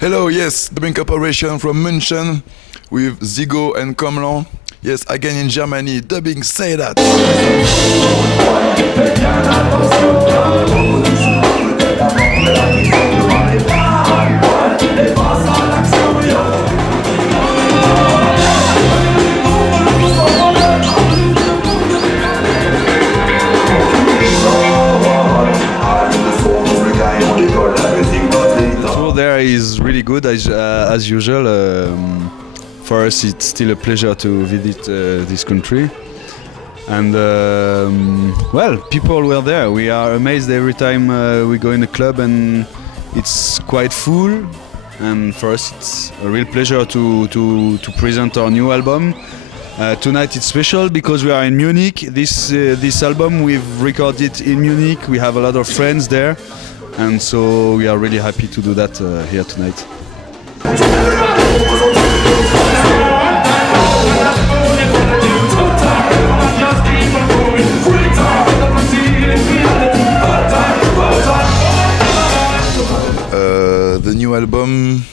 Hello, yes, dubbing operation from München with Zigo and Komlan. Yes, again in Germany, dubbing Say That. There is really good as usual. For us, it's still a pleasure to visit this country. And well, people were there. We are amazed every time we go in a club, and it's quite full. And for us, it's a real pleasure to present our new album. Tonight it's special because we are in Munich. This album we've recorded in Munich. We have a lot of friends there. And so we are really happy to do that here tonight. The new album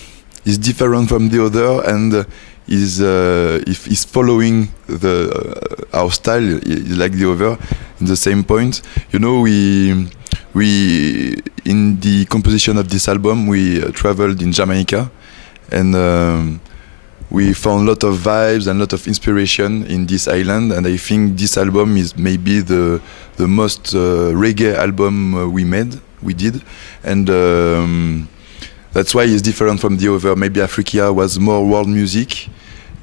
is different from the other and is following our style like the other in the same point. You know, we in the composition of this album we traveled in Jamaica and we found a lot of vibes and a lot of inspiration in this island, and I think this album is maybe the most reggae album we did, and that's why it's different from the other. Maybe Africa was more world music,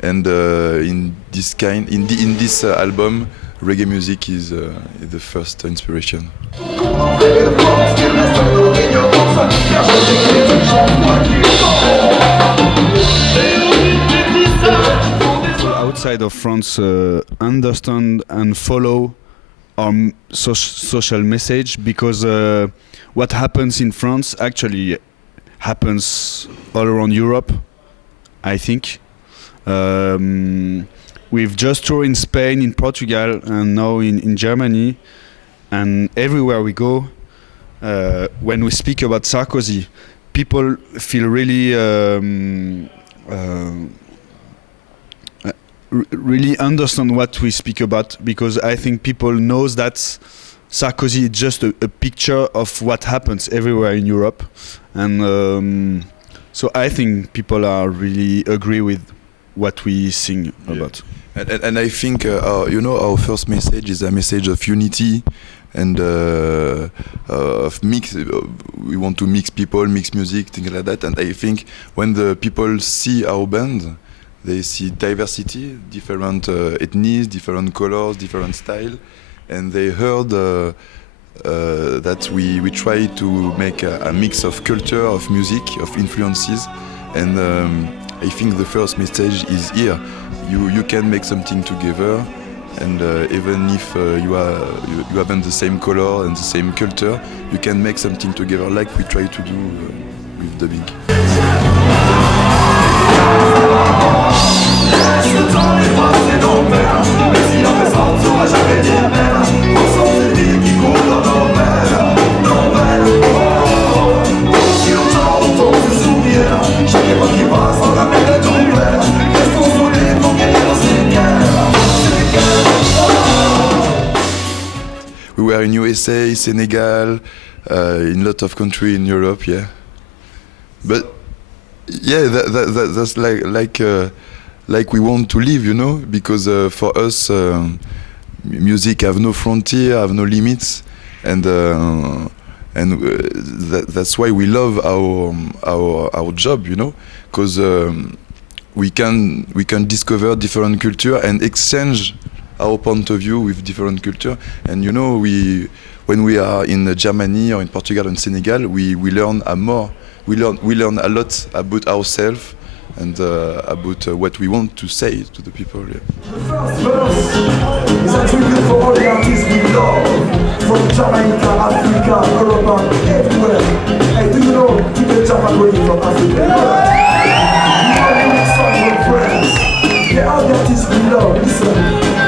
and in this album reggae music is the first inspiration. Outside of France, understand and follow our social message, because what happens in France actually happens all around Europe, I think. We've just toured in Spain, in Portugal, and now in Germany. And everywhere we go, when we speak about Sarkozy, people feel really really understand what we speak about, because I think people knows that Sarkozy is just a picture of what happens everywhere in Europe. And so I think people are really agree with what we sing about. And I think our first message is a message of unity and of mix. We want to mix people, mix music, things like that. And I think when the people see our band, they see diversity, different ethnies, different colors, different style, and they heard that we try to make a mix of culture, of music, of influences, and I think the first message is here. You can make something together, and even if you haven't the same color and the same culture, you can make something together, like we try to do with dubbing. We were in USA, Senegal, in a lot of countries in Europe, yeah. But yeah, that's like we want to live, you know, because for us, music have no frontier, have no limits, and that's why we love our job, you know, because we can discover different culture and exchange our point of view with different culture. And you know, when we are in Germany or in Portugal or in Senegal, we learn more. We learn a lot about ourselves and about what we want to say to the people. Yeah. The first verse is a tribute for all the artists we love, from Jamaica, Africa, Europe, and everywhere. And do you know people Japan going from Africa? We all unique songs from friends. They are the artists we love. Listen,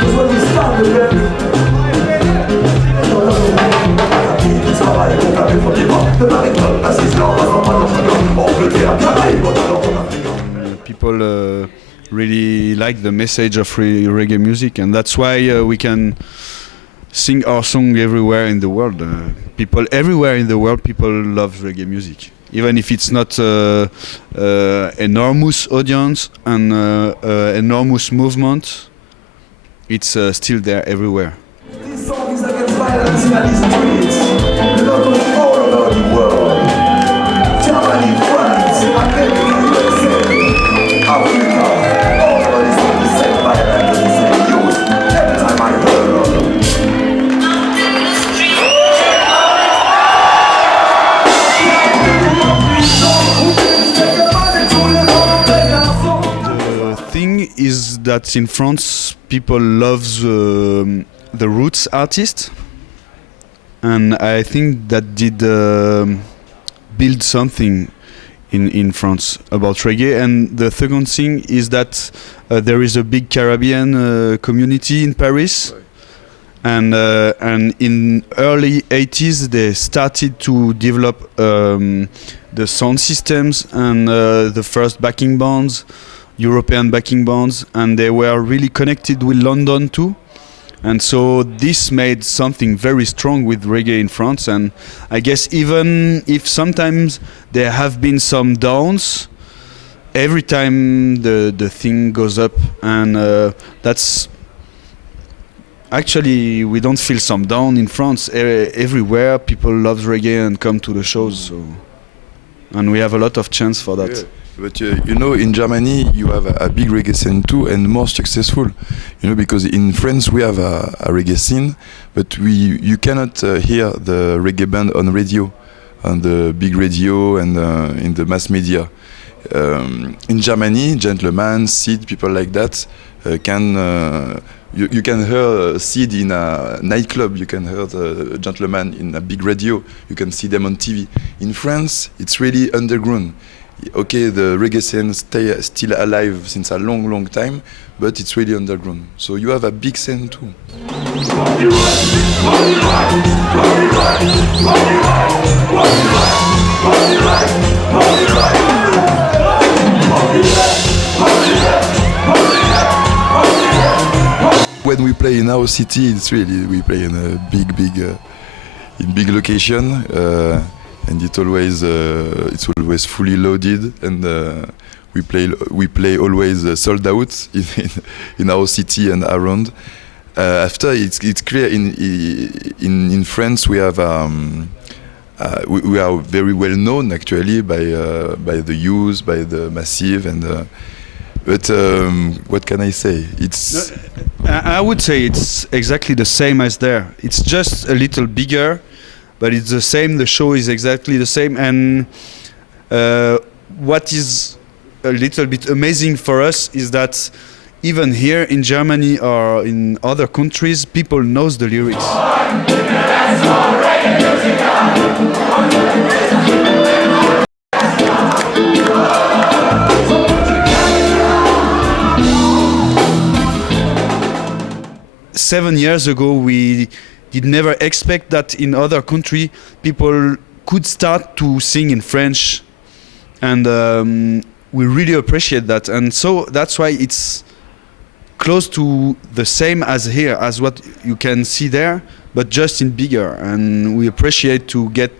because when we start the band, travail, on avait fondément de Marie-Paul, assistant, on peut dire, Caraïbes, really like the message of reggae music, and that's why we can sing our song everywhere in the world. People everywhere in the world, people love reggae music, even if it's not enormous audience and enormous movement. It's still there everywhere. This song is against violence in the streets. Locals all over the world. Germany, France, America, USA, Africa. All of this is the same violence, the same youth. Every time I hear them. The thing is that in France, people love the roots artists, and I think that did build something in France about reggae. And the second thing is that there is a big Caribbean community in Paris, and in early 80s they started to develop the sound systems and the first backing bands, European backing bands, and they were really connected with London too. And so this made something very strong with reggae in France. And I guess even if sometimes there have been some downs, every time the thing goes up, and that's actually, we don't feel some down in France. Everywhere people love reggae and come to the shows, so, and we have a lot of chance for that. Yeah. But you know, in Germany you have a big reggae scene too, and more successful. You know, because in France we have a reggae scene, but you cannot hear the reggae band on radio, on the big radio and in the mass media. In Germany, Gentleman, Seed, people like that can. You can hear Seed in a nightclub. You can hear the Gentleman in a big radio. You can see them on TV. In France, it's really underground. Okay, the reggae scene still alive since a long time, but it's really underground. So you have a big scene too. When we play in our city, it's really, we play in a big location. And it's always fully loaded, and we play always sold out in our city and around. After it's clear in France we have we are very well known actually by the youth, by the massive, and but what can I say? It's I would say it's exactly the same as there. It's just a little bigger. But it's the same, the show is exactly the same, and what is a little bit amazing for us is that even here in Germany or in other countries, people knows the lyrics. 7 years ago, we did never expect that in other country people could start to sing in French, and we really appreciate that. And so that's why it's close to the same as here, as what you can see there, but just in bigger. And we appreciate to get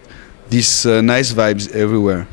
these nice vibes everywhere.